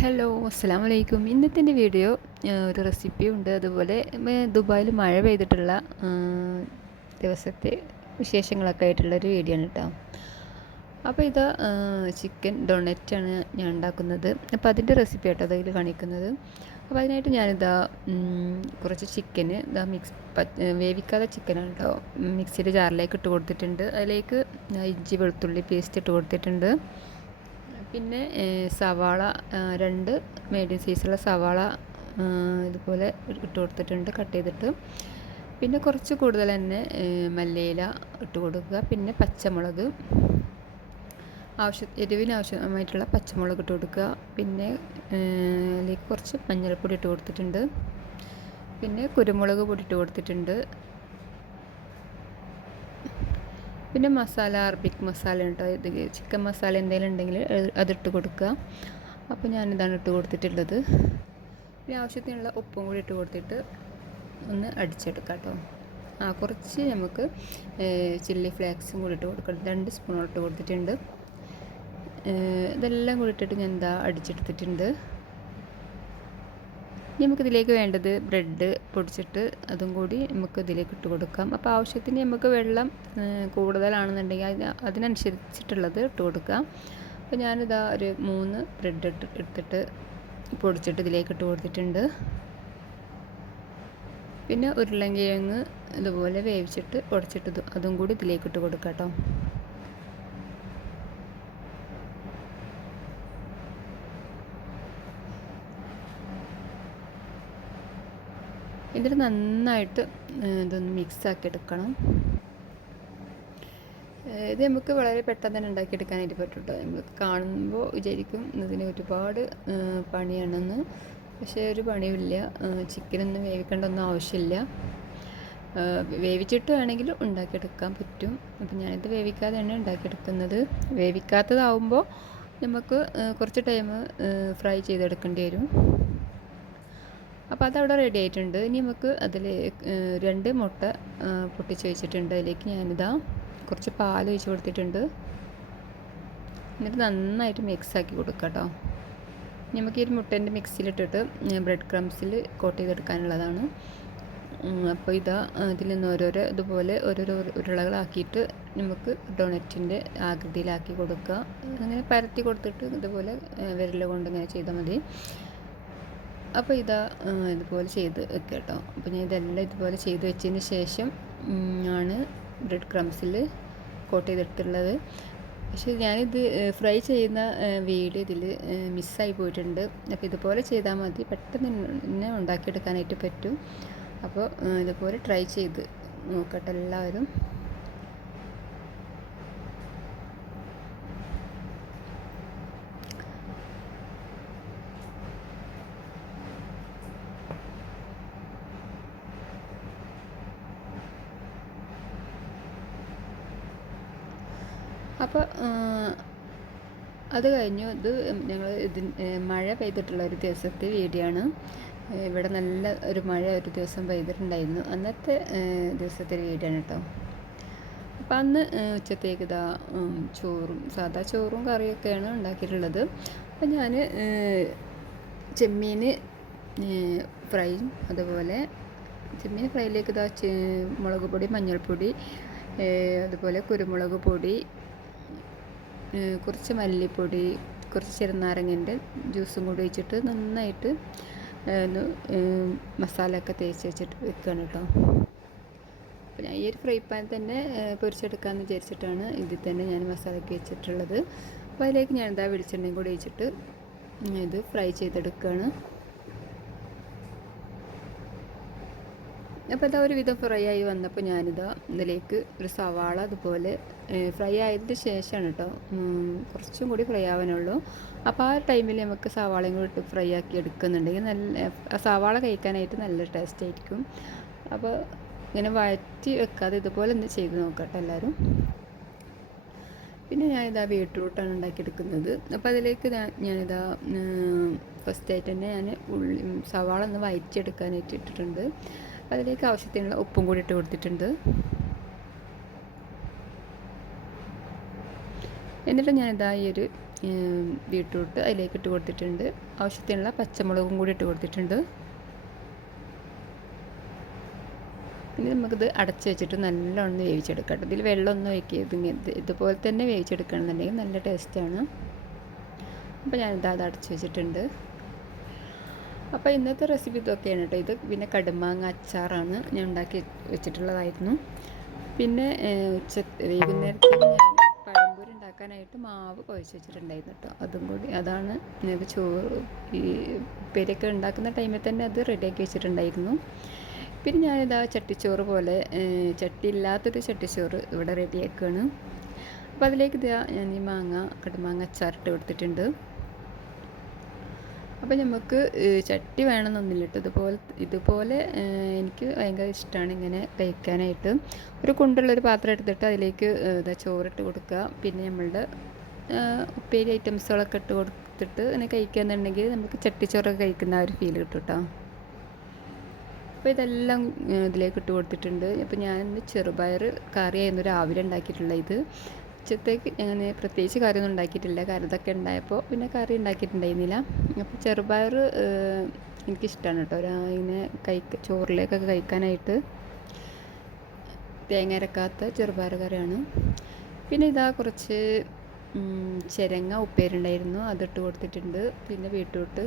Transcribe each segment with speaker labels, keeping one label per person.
Speaker 1: Hello അസ്സാം വലൈക്കും ഇന്നത്തെ എന്റെ വീഡിയോ ഒരു റെസിപ്പി ഉണ്ട്. അതുപോലെ ദുബായിൽ മഴ പെയ്തിട്ടുള്ള ദിവസത്തെ വിശേഷങ്ങളൊക്കെ ആയിട്ടുള്ള ഒരു വീഡിയോ ആണ് കേട്ടോ അപ്പോൾ ഇത് ചിക്കൻ ഡൊണറ്റാണ് ഞാൻ ഉണ്ടാക്കുന്നത്. അപ്പോൾ അതിന്റെ റെസിപ്പി ആട്ടോ അതിൽ കാണിക്കുന്നത്. അപ്പോൾ അതിനായിട്ട് ഞാനിതാ കുറച്ച് ചിക്കന് ഇതാ മിക്സ് വേവിക്കാതെ ചിക്കനാണ് കേട്ടോ മിക്സിയുടെ ജാറിലേക്ക് ഇട്ട് കൊടുത്തിട്ടുണ്ട്. അതിലേക്ക് ഇഞ്ചി വെളുത്തുള്ളി പേസ്റ്റ് ഇട്ട് കൊടുത്തിട്ടുണ്ട്. പിന്നെ സവാള രണ്ട് മീഡിയം സൈസുള്ള സവാള ഇതുപോലെ ഇട്ട് കൊടുത്തിട്ടുണ്ട് കട്ട് ചെയ്തിട്ട്. പിന്നെ കുറച്ച് കൂടുതൽ തന്നെ മല്ലിയില ഇട്ട് കൊടുക്കുക. പിന്നെ പച്ചമുളക് ആവശ്യ എരിവിന് ആവശ്യമായിട്ടുള്ള പച്ചമുളക് ഇട്ട് കൊടുക്കുക. പിന്നെ അതിലേക്ക് കുറച്ച് മഞ്ഞൾപ്പൊടി ഇട്ട് കൊടുത്തിട്ടുണ്ട്. പിന്നെ കുരുമുളക് പൊടി ഇട്ട് കൊടുത്തിട്ടുണ്ട്. പിന്നെ മസാല അറബിക് മസാല ഉണ്ടോ ഇത് ചിക്കൻ മസാല എന്തെങ്കിലും ഉണ്ടെങ്കിൽ അതിട്ട് കൊടുക്കുക. അപ്പോൾ ഞാനിതാണ് ഇട്ട് കൊടുത്തിട്ടുള്ളത്. പിന്നെ ആവശ്യത്തിനുള്ള ഉപ്പും കൂടി ഇട്ട് കൊടുത്തിട്ട് ഒന്ന് അടിച്ചെടുക്കാം കേട്ടോ ആ കുറച്ച് നമുക്ക് ചില്ലി ഫ്ലേക്സും കൂടി ഇട്ട് കൊടുക്കണം. രണ്ട് സ്പൂൺ ഇട്ട് കൊടുത്തിട്ടുണ്ട്. ഇതെല്ലാം കൂടി ഇട്ടിട്ട് ഞാൻ എന്താ അടിച്ചെടുത്തിട്ടുണ്ട്. നമുക്കിതിലേക്ക് വേണ്ടത് ബ്രെഡ് പൊടിച്ചിട്ട് അതും കൂടി നമുക്ക് ഇതിലേക്ക് ഇട്ട് കൊടുക്കാം. അപ്പോൾ ആവശ്യത്തിന് നമുക്ക് വെള്ളം കൂടുതലാണെന്നുണ്ടെങ്കിൽ അതിന് അതിനനുസരിച്ചിട്ടുള്ളത് ഇട്ട് കൊടുക്കാം. അപ്പോൾ ഞാനിതാ ഒരു മൂന്ന് ബ്രെഡ് ഇട്ട് എടുത്തിട്ട് പൊടിച്ചിട്ട് ഇതിലേക്ക് ഇട്ട് കൊടുത്തിട്ടുണ്ട്. പിന്നെ ഉരുളങ്കിഴങ്ങ് ഇതുപോലെ വേവിച്ചിട്ട് പൊടിച്ചിട്ട് അതും കൂടി ഇതിലേക്ക് ഇട്ട് കൊടുക്കാം കേട്ടോ. ഇതിൽ നന്നായിട്ട് ഇതൊന്ന് മിക്സ് ആക്കി എടുക്കണം ഇത് നമുക്ക് വളരെ പെട്ടെന്ന് തന്നെ ഉണ്ടാക്കിയെടുക്കാനായിട്ട് പറ്റും കേട്ടോ നമ്മൾ കാണുമ്പോൾ വിചാരിക്കും ഇതിന് ഒരുപാട് പണിയാണെന്ന്. പക്ഷേ ഒരു പണിയുമില്ല. ചിക്കനൊന്നും വേവിക്കേണ്ട ആവശ്യമില്ല. വേവിച്ചിട്ട് വേണമെങ്കിൽ ഉണ്ടാക്കിയെടുക്കാൻ പറ്റും. അപ്പം ഞാനിത് വേവിക്കാതെയാണ് ഉണ്ടാക്കിയെടുക്കുന്നത്. വേവിക്കാത്തതാവുമ്പോൾ നമുക്ക് കുറച്ച് ടൈം ഫ്രൈ ചെയ്തെടുക്കേണ്ടി വരും. അപ്പോൾ അതവിടെ റെഡി ആയിട്ടുണ്ട്. ഇനി നമുക്ക് അതിൽ രണ്ട് മുട്ട പൊട്ടിച്ച് വെച്ചിട്ടുണ്ട്. അതിലേക്ക് ഞാനിതാ കുറച്ച് പാൽ ഒഴിച്ച് കൊടുത്തിട്ടുണ്ട്. എന്നിട്ട് നന്നായിട്ട് മിക്സ് ആക്കി കൊടുക്കാം കേട്ടോ നമുക്ക് ഈ ഒരു മുട്ടേന്റെ മിക്സിയിലിട്ടിട്ട് ബ്രെഡ് ക്രംസിൽ കോട്ട് ചെയ്തെടുക്കാനുള്ളതാണ്. അപ്പോൾ ഇതാ ഇതിൽ നിന്ന് ഓരോരോ ഇതുപോലെ ഓരോരോ ഉരുളകളാക്കിയിട്ട് നമുക്ക് ഡൊണറ്റിന്റെ ആകൃതിയിലാക്കി കൊടുക്കുക. അങ്ങനെ പരത്തി കൊടുത്തിട്ട് ഇതുപോലെ വിരൽ കൊണ്ട് ഇങ്ങനെ ചെയ്താൽ മതി. അപ്പോൾ ഇതാ ഇതുപോലെ ചെയ്ത് വെക്കുക കേട്ടോ. അപ്പോൾ ഞാൻ ഇതെല്ലാം ഇതുപോലെ ചെയ്ത് വെച്ചതിന് ശേഷം ആണ് ബ്രെഡ് ക്രംസിൽ കോട്ട് ചെയ്തെടുത്തുള്ളത് പക്ഷേ ഞാനിത് ഫ്രൈ ചെയ്യുന്ന വീഡിയോ ഇതിൽ മിസ്സായി പോയിട്ടുണ്ട്. അപ്പോൾ ഇതുപോലെ ചെയ്താൽ മതി. പെട്ടെന്ന് തന്നെ ഉണ്ടാക്കിയെടുക്കാനായിട്ട് പറ്റും. അപ്പോൾ ഇതുപോലെ ട്രൈ ചെയ്ത് നോക്കട്ടെ എല്ലാവരും. അപ്പോൾ അത് കഴിഞ്ഞു. ഇത് ഞങ്ങൾ ഇതിന് മഴ പെയ്തിട്ടുള്ള ഒരു ദിവസത്തെ വീഡിയോ ആണ് ഇവിടെ നല്ല ഒരു മഴ ഒരു ദിവസം പെയ്തിട്ടുണ്ടായിരുന്നു. അന്നത്തെ ദിവസത്തെ വീഡിയോ ആണ് കേട്ടോ. അപ്പം അന്ന് ഉച്ചത്തേക്ക് ഇതാ ചോറും സാധാ ചോറും കറിയൊക്കെയാണ് ഉണ്ടാക്കിയിട്ടുള്ളത്. അപ്പം ഞാൻ ചെമ്മീൻ ഫ്രൈയും അതുപോലെ ചെമ്മീൻ ഫ്രൈയിലേക്ക് ഇതാ മുളക് പൊടി മഞ്ഞൾപ്പൊടി അതുപോലെ കുരുമുളക് പൊടി കുറച്ച് മല്ലിപ്പൊടി കുറച്ച് ചെറുനാരങ്ങന്റെ ജ്യൂസും കൂടി ഒഴിച്ചിട്ട് നന്നായിട്ട് ഒന്ന് മസാല ഒക്കെ തേച്ച് വെച്ചിട്ട് വെക്കുകയാണ് കേട്ടോ. അപ്പോൾ ഞാൻ ഈ ഒരു ഫ്രൈ പാൻ തന്നെ പൊരിച്ചെടുക്കാമെന്ന് വിചാരിച്ചിട്ടാണ് ഇതിൽ തന്നെ ഞാൻ മസാലയൊക്കെ വെച്ചിട്ടുള്ളത്. അപ്പോൾ അതിലേക്ക് ഞാൻ എന്താ വെളിച്ചെണ്ണയും കൂടി ഒഴിച്ചിട്ട് ഇത് ഫ്രൈ ചെയ്തെടുക്കുകയാണ് അപ്പോൾ അതാ ഒരു വിധം ഫ്രൈ ആയി വന്നപ്പോൾ ഞാനിതാ ഇതിലേക്ക് ഒരു സവാള അതുപോലെ ഫ്രൈ ആയതിന് ശേഷമാണ് കേട്ടോ കുറച്ചും കൂടി ഫ്രൈ ആവാനുള്ളൂ. അപ്പോൾ ആ ടൈമിൽ നമുക്ക് സവാളയും കൂടി ഇട്ട് ഫ്രൈ ആക്കി എടുക്കുന്നുണ്ടെങ്കിൽ നല്ല സവാള കഴിക്കാനായിട്ട് നല്ല ടേസ്റ്റ് ആയിരിക്കും. അപ്പോൾ ഇങ്ങനെ വഴറ്റി വെക്കാതെ ഇതുപോലെ ഒന്ന് ചെയ്ത് നോക്കട്ടെ എല്ലാവരും പിന്നെ ഞാനിതാ ബീട്രൂട്ടാണ് ഉണ്ടാക്കിയെടുക്കുന്നത് അപ്പോൾ അതിലേക്ക് ഞാനിതാ ഫസ്റ്റായിട്ട് തന്നെ ഞാൻ ഉള്ളി സവാള ഒന്ന് വയറ്റിയെടുക്കാനായിട്ട് ഇട്ടിട്ടുണ്ട്. അതിലേക്ക് ആവശ്യത്തിനുള്ള ഉപ്പും കൂടി ഇട്ട് കൊടുത്തിട്ടുണ്ട്. എന്നിട്ട് ഞാനിതാ ഈ ഒരു ബീട്രൂട്ട് അതിലേക്ക് ഇട്ട് കൊടുത്തിട്ടുണ്ട്. ആവശ്യത്തിനുള്ള പച്ചമുളകും കൂടി ഇട്ട് കൊടുത്തിട്ടുണ്ട്. ഇനി നമുക്കിത് അടച്ച് വെച്ചിട്ട് നല്ലോണം വേവിച്ചെടുക്കാം. ഇതിൽ വെള്ളമൊന്നും ഇങ്ങനെ ഇതുപോലെ തന്നെ വേവിച്ചെടുക്കണമെന്നുണ്ടെങ്കിൽ നല്ല ടേസ്റ്റാണ് അപ്പോൾ ഞാനിത് അത് അടച്ച് വെച്ചിട്ടുണ്ട്. അപ്പോൾ ഇന്നത്തെ റെസിപ്പി ഇതൊക്കെയാണ് കേട്ടോ ഇത് പിന്നെ കടുമാങ്ങ അച്ചാറാണ് ഞാൻ ഉണ്ടാക്കി വെച്ചിട്ടുള്ളതായിരുന്നു. പിന്നെ ഉച്ച വൈകുന്നേരത്തേക്ക് ഞാൻ പഴംപൊരി ഉണ്ടാക്കാനായിട്ട് മാവ് കുഴച്ച് വെച്ചിട്ടുണ്ടായിരുന്നു കേട്ടോ അതും കൂടി അതാണ് ഞങ്ങൾക്ക് ചോറ് ഈ ഉപ്പേരിയൊക്കെ ഉണ്ടാക്കുന്ന ടൈമിൽ തന്നെ അത് റെഡിയാക്കി വെച്ചിട്ടുണ്ടായിരുന്നു. പിന്നെ ഞാനിതാ ചട്ടിച്ചോറ് പോലെ ചട്ടി ഇല്ലാത്തൊരു ചട്ടിച്ചോറ് ഇവിടെ റെഡിയാക്കുകയാണ് അപ്പോൾ അതിലേക്ക് ഇതാ ഞാൻ ഈ മാങ്ങ കടുമാങ്ങ അച്ചാറിട്ട് കൊടുത്തിട്ടുണ്ട്. അപ്പോൾ നമുക്ക് ചട്ടി വേണമെന്നൊന്നുമില്ല കേട്ടോ ഇതുപോലെ ഇതുപോലെ എനിക്ക് ഭയങ്കര ഇഷ്ടമാണ് ഇങ്ങനെ കഴിക്കാനായിട്ട് ഒരു കുണ്ടുള്ളൊരു പാത്രം എടുത്തിട്ട് അതിലേക്ക് ഇതാ ചോറിട്ട് കൊടുക്കുക. പിന്നെ നമ്മളുടെ ഉപ്പേരി ഐറ്റംസുകളൊക്കെ ഇട്ട് കൊടുത്തിട്ട് ഇങ്ങനെ കഴിക്കുകയെന്നുണ്ടെങ്കിൽ നമുക്ക് ചട്ടിച്ചോറൊക്കെ കഴിക്കുന്ന ആ ഒരു ഫീൽ കിട്ടും കേട്ടോ അപ്പോൾ ഇതെല്ലാം ഇതിലേക്ക് ഇട്ട് കൊടുത്തിട്ടുണ്ട്. അപ്പോൾ ഞാൻ ചെറുപയർ കറിയായിരുന്നു. രാവിലെ ഉണ്ടാക്കിയിട്ടുള്ള ഇത്. ഉച്ചത്തേക്ക് ഞാൻ പ്രത്യേകിച്ച് കറിയൊന്നും ഉണ്ടാക്കിയിട്ടില്ല. കരുതൊക്കെ ഉണ്ടായപ്പോൾ പിന്നെ കറി ഉണ്ടാക്കിയിട്ടുണ്ടായിരുന്നില്ല. അപ്പോൾ ചെറുപയർ എനിക്കിഷ്ടമാണ് കേട്ടോ. ഇങ്ങനെ കഴിക്ക ചോറിലേക്കൊക്കെ കഴിക്കാനായിട്ട് തേങ്ങ അരക്കാത്ത ചെറുപയർ കറിയാണ്. പിന്നെ ഇതാ കുറച്ച് ചിരങ്ങ ഉപ്പേരുണ്ടായിരുന്നു അതിട്ട് കൊടുത്തിട്ടുണ്ട്. പിന്നെ ബീട്രൂട്ട്.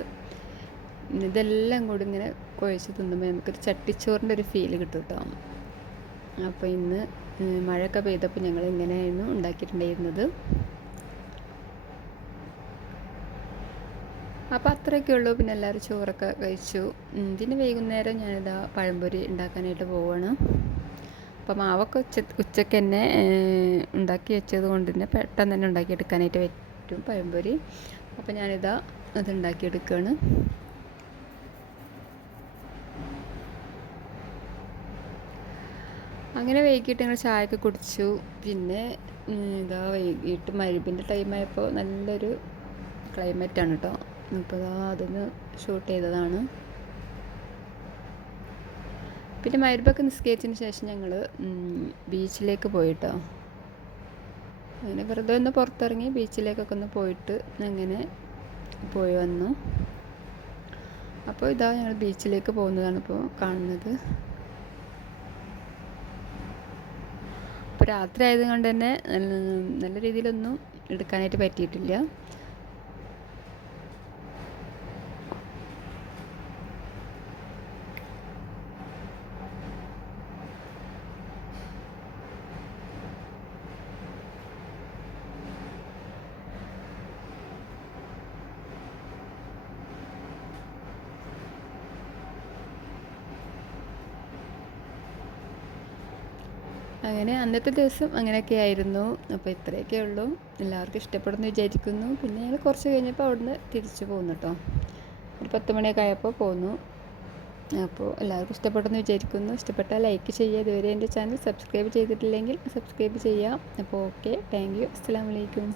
Speaker 1: ഇതെല്ലാം കൂടി ഇങ്ങനെ കുഴച്ച് തിന്നുമ്പോൾ നമുക്കൊരു ചട്ടിച്ചോറിന്റെ ഒരു ഫീൽ കിട്ടും കേട്ടോ. അപ്പോൾ ഇന്ന് മഴയൊക്കെ പെയ്തപ്പോൾ ഞങ്ങൾ ഇങ്ങനെയായിരുന്നു ഉണ്ടാക്കിയിട്ടുണ്ടായിരുന്നത്. അപ്പോൾ അത്രയൊക്കെ ഉള്ളൂ. പിന്നെ എല്ലാവരും ചോറൊക്കെ കഴിച്ചു. പിന്നെ വൈകുന്നേരം ഞാനിതാ പഴംപൊരി ഉണ്ടാക്കാനായിട്ട് പോവാണ്. അപ്പം മാവൊക്കെ ഉച്ച ഉച്ചയ്ക്ക് തന്നെ ഉണ്ടാക്കി വെച്ചത് കൊണ്ട് തന്നെ പെട്ടെന്ന് തന്നെ ഉണ്ടാക്കിയെടുക്കാനായിട്ട് പറ്റും പഴംപൊരി. അപ്പോൾ ഞാനിതാ അത് ഉണ്ടാക്കിയെടുക്കുകയാണ് അങ്ങനെ വൈകിട്ട് ഞങ്ങൾ ചായയൊക്കെ കുടിച്ചു. പിന്നെ ഇതാ വൈകിട്ട് മരുപ്പിന്റെ ടൈമായപ്പോൾ നല്ലൊരു ക്ലൈമറ്റാണ് കേട്ടോ അപ്പോൾ ഇതാ അതൊന്ന് ഷൂട്ട് ചെയ്തതാണ്. പിന്നെ മരുപ്പൊക്കെ നിസ്കരിച്ചതിന് ശേഷം ഞങ്ങൾ ബീച്ചിലേക്ക് പോയിട്ടോ. അങ്ങനെ വെറുതെ ഒന്ന് പുറത്തിറങ്ങി ബീച്ചിലേക്കൊക്കെ ഒന്ന് പോയിട്ട് അങ്ങനെ പോയി വന്നു. അപ്പോൾ ഇതാ ഞങ്ങൾ ബീച്ചിലേക്ക് പോകുന്നതാണ് ഇപ്പോൾ കാണുന്നത്. രാത്രി ആയതുകൊണ്ട് തന്നെ നല്ല രീതിയിലൊന്നും എടുക്കാനായിട്ട് പറ്റിയിട്ടില്ല. അങ്ങനെ അന്നത്തെ ദിവസം അങ്ങനെയൊക്കെ ആയിരുന്നു. അപ്പോൾ ഇത്രയൊക്കെ ഉള്ളൂ. എല്ലാവർക്കും ഇഷ്ടപ്പെടുന്നു വിചാരിക്കുന്നു. പിന്നെ ഞങ്ങൾ കുറച്ച് കഴിഞ്ഞപ്പോൾ അവിടുന്ന് തിരിച്ചു പോകുന്നു കേട്ടോ ഒരു പത്ത് മണിയൊക്കെ ആയപ്പോൾ പോന്നു. അപ്പോൾ എല്ലാവർക്കും ഇഷ്ടപ്പെടുന്നു വിചാരിക്കുന്നു. ഇഷ്ടപ്പെട്ടാൽ ലൈക്ക് ചെയ്യുക. ഇതുവരെ എന്റെ ചാനൽ സബ്സ്ക്രൈബ് ചെയ്തിട്ടില്ലെങ്കിൽ സബ്സ്ക്രൈബ് ചെയ്യാം അപ്പോൾ ഓക്കെ. Thank you. അസ്സാം വലൈക്കും